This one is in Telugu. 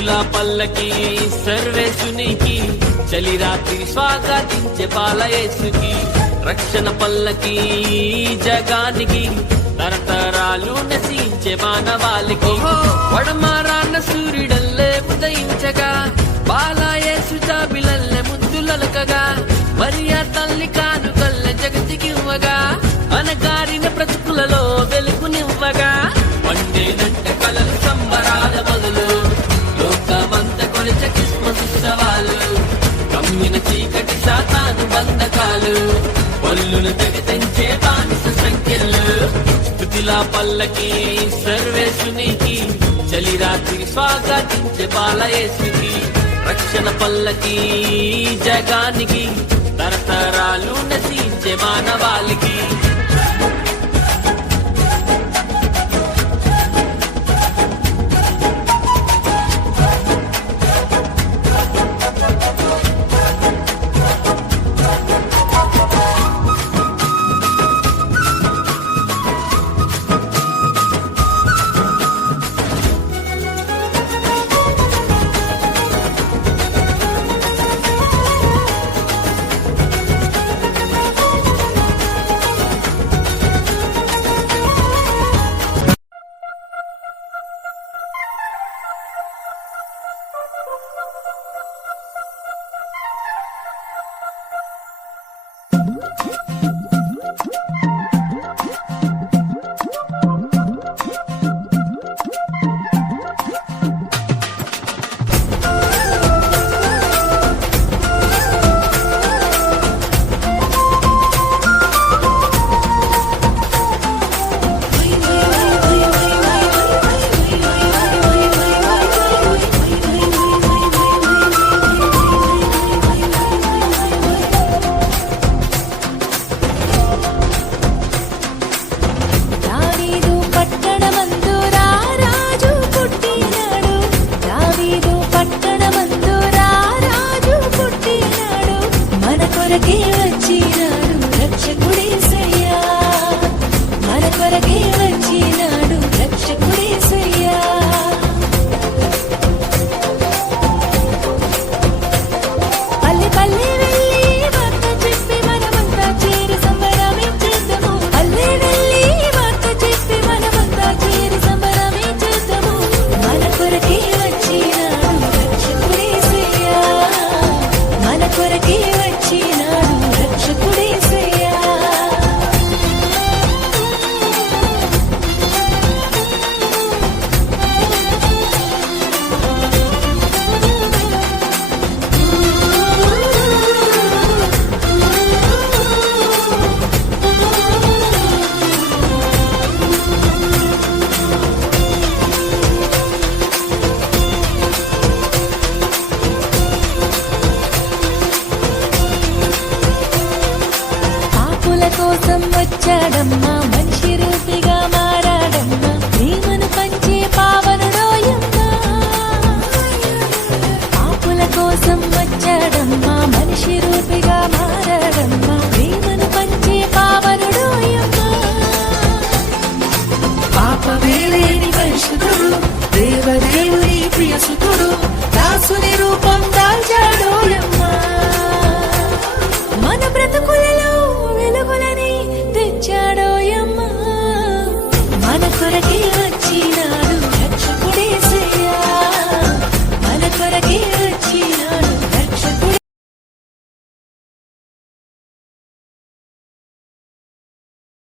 స్తుతిలా పల్లకి సర్వేశునికి, చలి రాత్రి స్వాగతించే బాలయేసుకి. రక్షణ పల్లకి జగానికి, తరతరాలు నశించే మానవాళికి. వడమారాన్న సూర్యుడల్లే ఉదయించగా, బాలయేసు జాబిలల్లే ముద్దులలకగా, మరియా తల్లి కానుకల్లే జగతికివ్వగా, అనగారిన బ్రతుకులలో వెలుగునివ్వగా. పండేనంట కలలు సంబరాల మొదలు, లోకమంత కొలిచ క్రిస్మస్ ఉత్సవాలు. కమ్మిన చీకటి సాతాను బంధకాలు, పల్లును తెగతెంచే బానిస సంఖ్యలు. స్తుతిలా పల్లకి సర్వేశునికి, చలి రాత్రి స్వాగతించే బాలయేసుకి. రక్షణ పల్లకి జగానికి, తరతరాలు నశించే మానవాళికి.